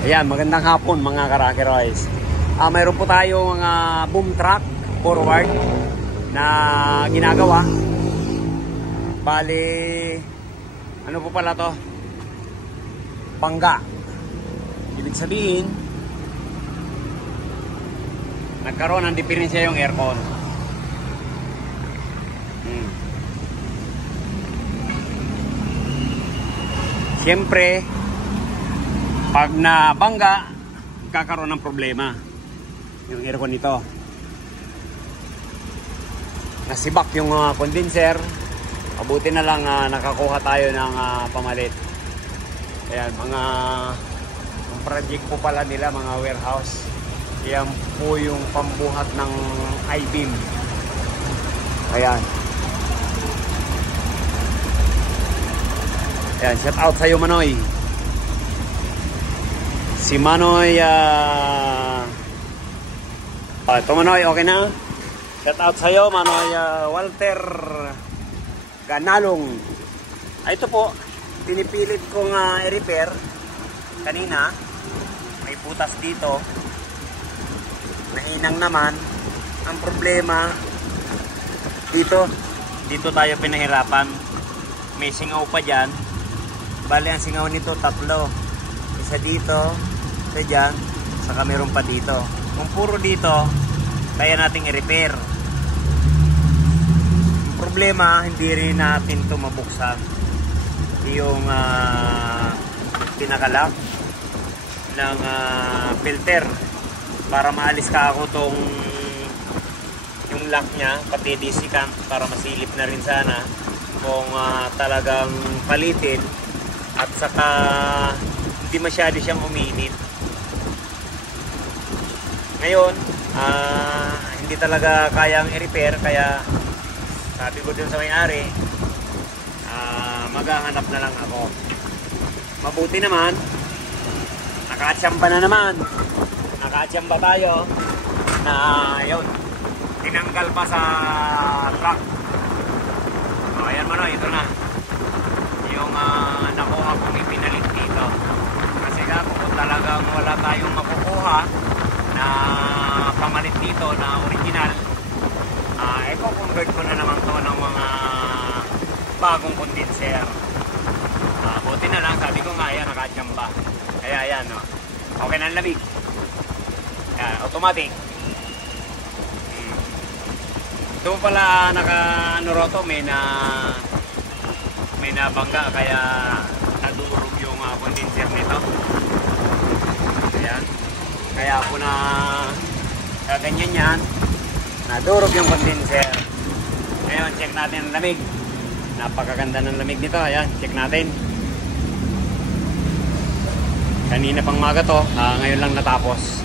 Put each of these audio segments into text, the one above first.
Ayan, magandang hapon mga ka-Rocky Roys. Mayroon po tayo mga boom truck forward na ginagawa. Bali, ano po pala to? Bangga. Ibig sabihin, nagkaroon ng diferensya yung aircon. Siyempre, pag nabangga, kakaroon ng problema yung aircon nito. Nasibak yung condenser. Mabuti na lang nakakuha tayo ng pamalit. Ayan, mga project po pala nila, mga warehouse. Yan po yung pambuhat ng I-beam. Ayan. Ayan, shout out sa'yo Manoy. Si Manoy, ito Manoy, okay na? Shout out sa'yo Manoy Walter Ganalong. Ito po, pinipilit kong i-repair. Kanina, may butas dito. Nahinang naman. Ang problema, dito tayo pinahirapan. May singaw pa dyan. Bali ang singaw nito tatlo. Isa dito, isa dyan, saka meron pa dito. Kung puro dito, kaya nating i-repair. Ang problema, hindi rin natin ito mabuksan. Yung pinakalock ng filter para maalis ka ako tong yung lock nya, pati DC cam, para masilip na rin sana kung talagang palitin. At saka hindi masyado siyang uminit. Ngayon, hindi talaga kayang i-repair, kaya sabi ko dun sa may-ari, maghahanap na lang ako. Mabuti naman, nakatsamba na naman. Nakatsamba tayo na yun, tinanggal pa sa truck. So, ayan Manoy, ito na yung nakuha kong ipinalit dito. Kasi nga kung talagang wala tayong makukuha na pamalit dito na original, i-convert ko na naman to ng mga bagong condenser. Buti na lang, sabi ko nga, ayan, nakatsamba. Kaya ayan, no? Okay na ang lamig. Ayan, automatic. Ito pala naka-nuroto, may nabangga, kaya nadurog yung condenser nito. Ayan. Kaya po na ganyan yan, nadurog yung condenser. Ngayon, check natin ang lamig. Napakaganda ng lamig nito. Ayan, check natin. Kanina pang maga to, ngayon lang natapos.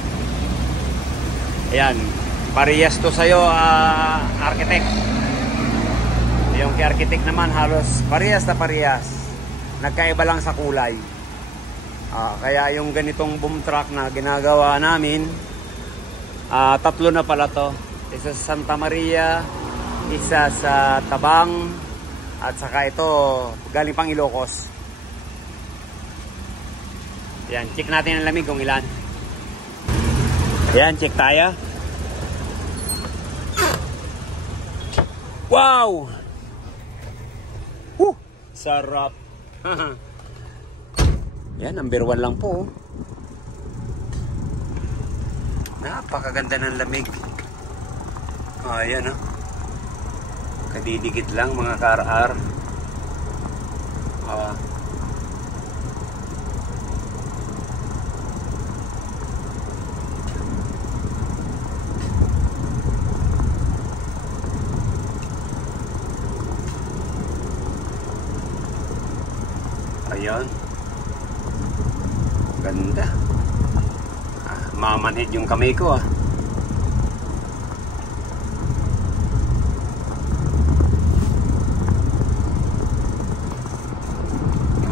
Ayan, parehas to sa'yo, architect. Yung kay architect naman halos parehas na parehas. Nagkaiba lang sa kulay. Kaya yung ganitong boom truck na ginagawa namin, tatlo na pala to. Isa sa Santa Maria, isa sa Tabang, at saka ito galing pang Ilocos. Yan, check natin ang lamig kung ilan. Yan, check tayo. Wow! Sarap. Yan, number 1 lang po. Napakaganda ng lamig. Ayan, oh. Kadidikit lang mga ka-RR. Ayan. Ganda. Mamanhid yung kamay ko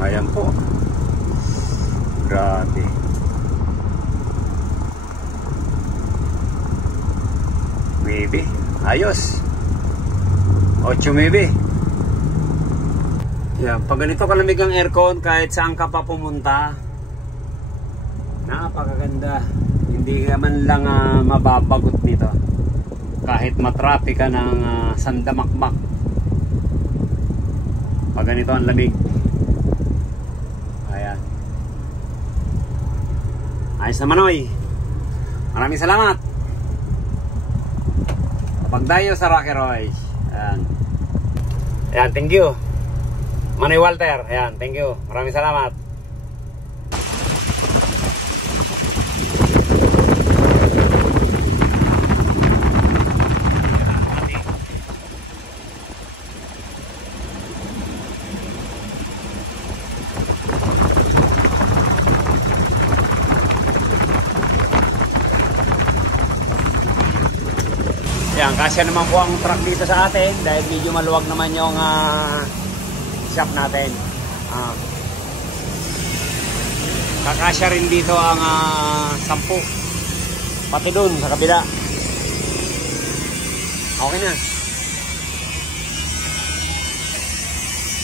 Ayan po. Grabe. Maybe. Ayos. 8 maybe. Yan. Pag ganito kalamig ang aircon, kahit saan ka pa pumunta, Napakaganda. Hindi ka man lang mababagot nito. Kahit matraffic ka ng sandamakmak. Pag ganito ang lamig. Ayan. Ayos naman, oy. Maraming salamat. Pagdayo sa Rocky Roy. Ayan. Ayan, thank you. Manay Walter. Ayan, thank you. Maraming salamat. Yan, kasya naman po ang truck dito sa atin dahil medyo maluwag naman yung shop natin. Kakasya rin dito ang 10. Pati dun sa kabila. Okay na.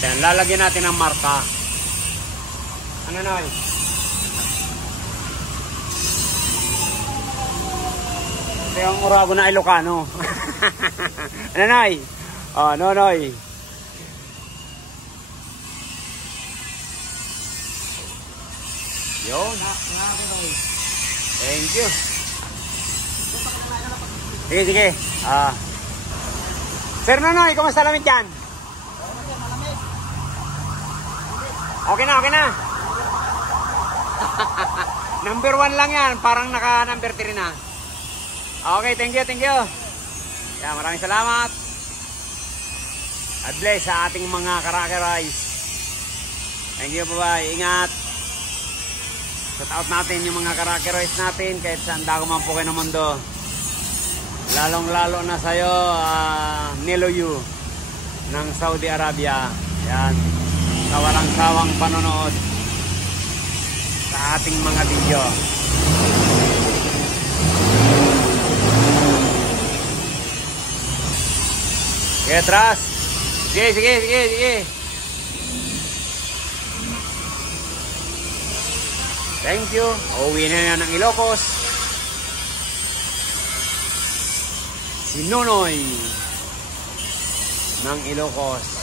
Yan, lalagyan natin ang marka. Ano na eh? Ito yung urago na Ilocano. Ano Noy? Oh, Noy. Yun. Thank you. Sige. Sir Nonoy, kumusta lamig dyan? Okay na. Number 1 lang yan. Parang naka number 3 na. Okay, thank you. Yan, maraming salamat. God bless sa ating mga Karakerais. Thank you, bye-bye. Ingat. Shout out natin yung mga Karakerais natin kahit saan dako man po kayo ng mundo. Lalong-lalo na sa'yo, Niloyu ng Saudi Arabia. Yan. Sa walang sawang panonood sa ating mga video. Sige, atras. Sige. Thank you. Uwi na yan ng Ilocos. Si Nonoy ng Ilocos.